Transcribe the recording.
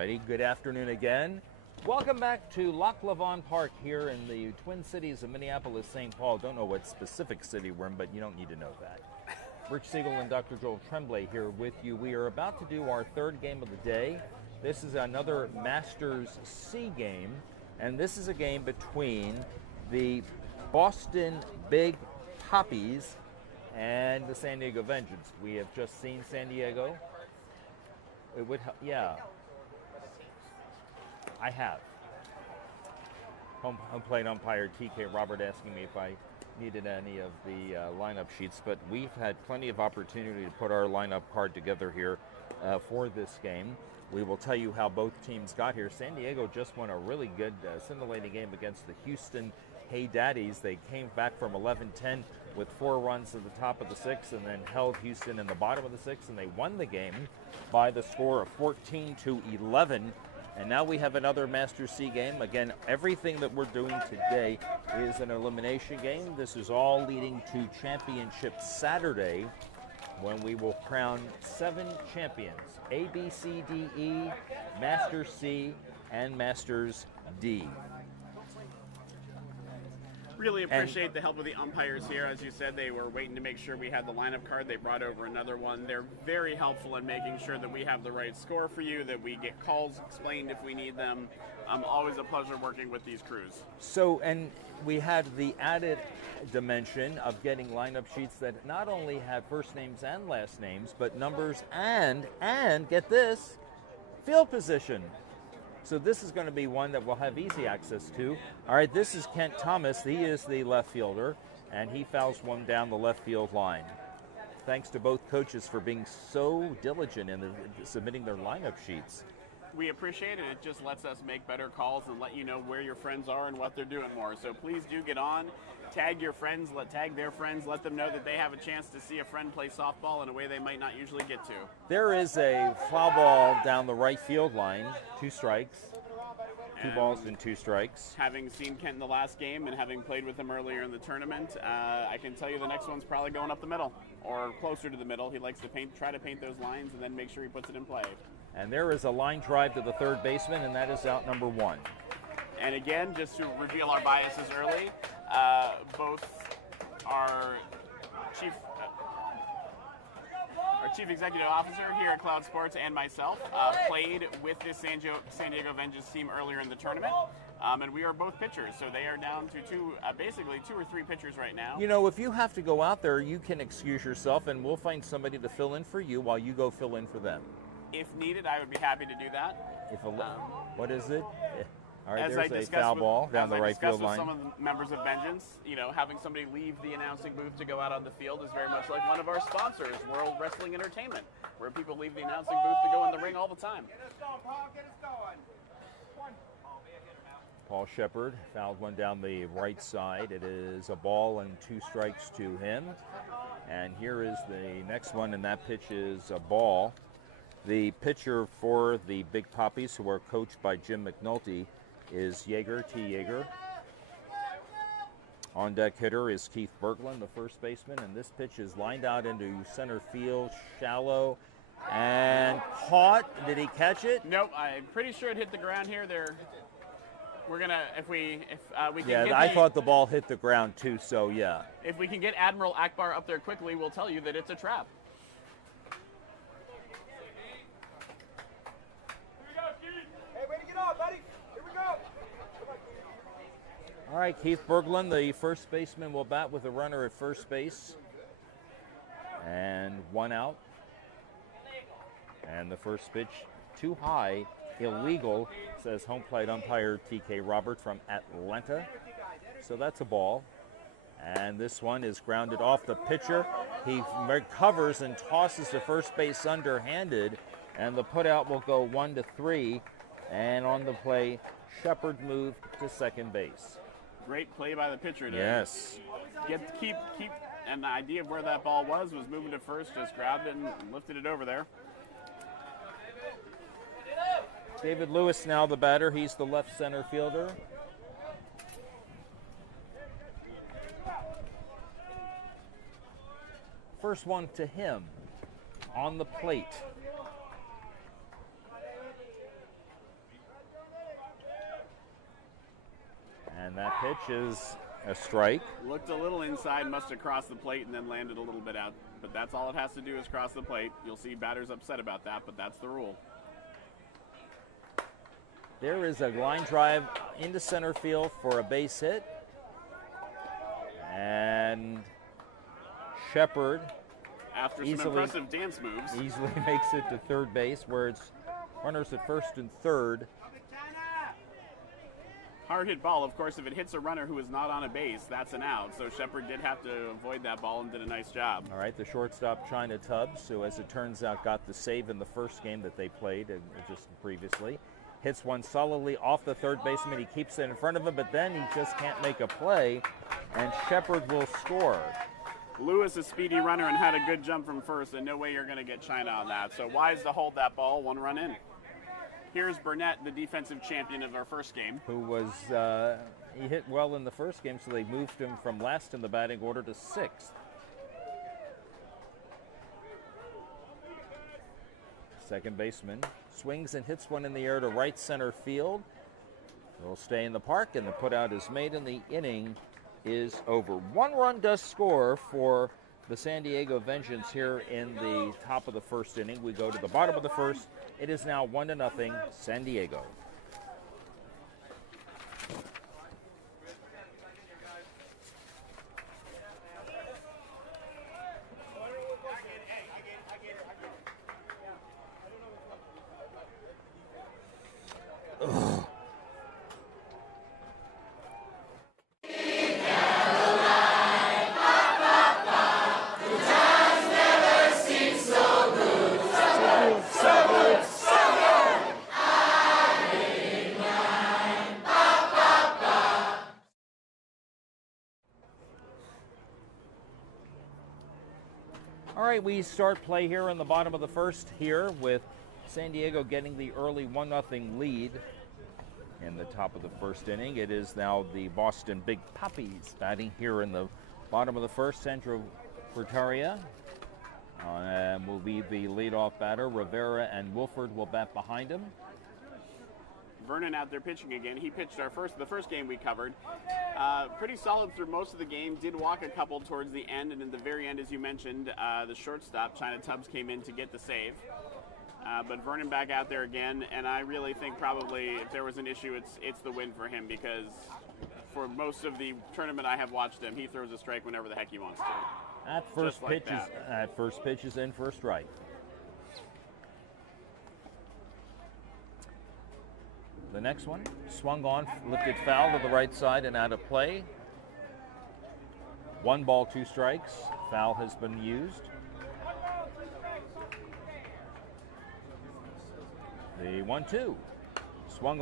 righty, good afternoon again. Welcome back to Loch Levon Park here in the Twin Cities of Minneapolis, St. Paul. Don't know what specific city we're in, but you don't need to know that. Rich Siegel and Dr. Joel Tremblay here with you. We are about to do our third game of the day. This is another Masters C game, and this is a game between the Boston Big Poppies and the San Diego Vengeance. We have just seen San Diego. It would, yeah. I have. Home plate umpire TK Robert asking me if I needed any of the lineup sheets, but we've had plenty of opportunity to put our lineup card together here for this game. We will tell you how both teams got here. San Diego just won a really good scintillating game against the Houston Hey Daddies. They came back from 11-10 with 4 runs at the top of the 6th and then held Houston in the bottom of the 6th, and they won the game by the score of 14-11. And now we have another Masters C game. Again, everything that we're doing today is an elimination game. This is all leading to Championship Saturday, when we will crown 7 champions. A, B, C, D, E, Masters C, and Masters D. Really appreciate the help of the umpires here. As you said, they were waiting to make sure we had the lineup card. They brought over another one. They're very helpful in making sure that we have the right score for you, that we get calls explained if we need them. Always a pleasure working with these crews. So, and we had the added dimension of getting lineup sheets that not only have first names and last names, but numbers and get this, field position. So this is going to be one that we'll have easy access to. All right, this is Kent Thomas. He is the left fielder, and he fouls one down the left field line. Thanks to both coaches for being so diligent in submitting their lineup sheets. We appreciate it. It just lets us make better calls and let you know where your friends are and what they're doing more. So please do get on, tag your friends, tag their friends, let them know that they have a chance to see a friend play softball in a way they might not usually get to. There is a foul ball down the right field line, 2 strikes. 2 balls and 2 strikes. Having seen Kent in the last game and having played with him earlier in the tournament, I can tell you the next one's probably going up the middle or closer to the middle. He likes to try to paint those lines and then make sure he puts it in play. And there is a line drive to the third baseman, and that is out number 1. And again, just to reveal our biases early, both our chief executive officer here at Cloud Sports and myself played with this San Diego Vengeance team earlier in the tournament. And we are both pitchers, so they are down to basically 2 or 3 pitchers right now. You know, if you have to go out there, you can excuse yourself, and we'll find somebody to fill in for you while you go fill in for them. If needed, I would be happy to do that. What is it? All right, as there's a foul ball down the right field line. Some of the members of Vengeance, you know, having somebody leave the announcing booth to go out on the field is very much like one of our sponsors, World Wrestling Entertainment, where people leave the announcing booth to go in the ring all the time. Get us going, Paul. Get us going. Paul Shepard fouled one down the right side. It is a ball and 2 strikes to him. And here is the next one, and that pitch is a ball. The pitcher for the Big Poppies, who are coached by Jim McNulty, is T. Yeager. On deck hitter is Keith Berglund, the first baseman, and this pitch is lined out into center field, shallow, and caught. Did he catch it? Nope, I'm pretty sure it hit the ground here. We're gonna, if we can. Yeah, I thought the ball hit the ground too. So yeah. If we can get Admiral Akbar up there quickly, we'll tell you that it's a trap. All right, Keith Berglund, the first baseman, will bat with a runner at first base. And 1 out. And the first pitch, too high, illegal, says home plate umpire TK Robert from Atlanta. So that's a ball. And this one is grounded off the pitcher. He recovers and tosses to first base underhanded. And the putout will go 1-3. And on the play, Shepard moved to second base. Great play by the pitcher to yes. Keep, and the idea of where that ball was moving to first, just grabbed it and lifted it over there. David Lewis now the batter. He's the left center fielder. First one to him on the plate. And that pitch is a strike. Looked a little inside, must have crossed the plate and then landed a little bit out. But that's all it has to do is cross the plate. You'll see batters upset about that, but that's the rule. There is a line drive into center field for a base hit. And Shepard After some impressive dance moves. easily makes it to third base, where it's runners at first and third. Hard hit ball, of course, if it hits a runner who is not on a base, that's an out. So Shepard did have to avoid that ball and did a nice job. All right, the shortstop, China Tubbs, who, as it turns out, got the save in the first game that they played just previously. Hits one solidly off the third baseman. He keeps it in front of him, but then he just can't make a play, and Shepard will score. Lewis, a speedy runner, and had a good jump from first, and no way you're going to get China on that. So wise to hold that ball, 1 run in. Here's Burnett, the defensive champion of our first game. Who was, he hit well in the first game, so they moved him from last in the batting order to 6th. Second baseman swings and hits one in the air to right center field. It'll stay in the park, and the putout is made, and the inning is over. 1 run does score for the San Diego Vengeance here in the top of the first inning. We go to the bottom of the first. It is now 1-0 San Diego. All right, we start play here in the bottom of the first here with San Diego getting the early 1-0 lead in the top of the first inning. It is now the Boston Big Poppies batting here in the bottom of the first. Sandro Furtaria will be the leadoff batter. Rivera and Wolford will bat behind him. Vernon out there pitching again. He pitched the first game we covered. Pretty solid through most of the game. Did walk a couple towards the end, and in the very end, as you mentioned, the shortstop, China Tubbs, came in to get the save. But Vernon back out there again, and I really think probably if there was an issue, it's the win for him, because for most of the tournament I have watched him, he throws a strike whenever the heck he wants to. At first like pitch is in for a strike. The next one, swung on, lifted foul to the right side and out of play. 1 ball, 2 strikes. Foul has been used. The 1-2, swung on.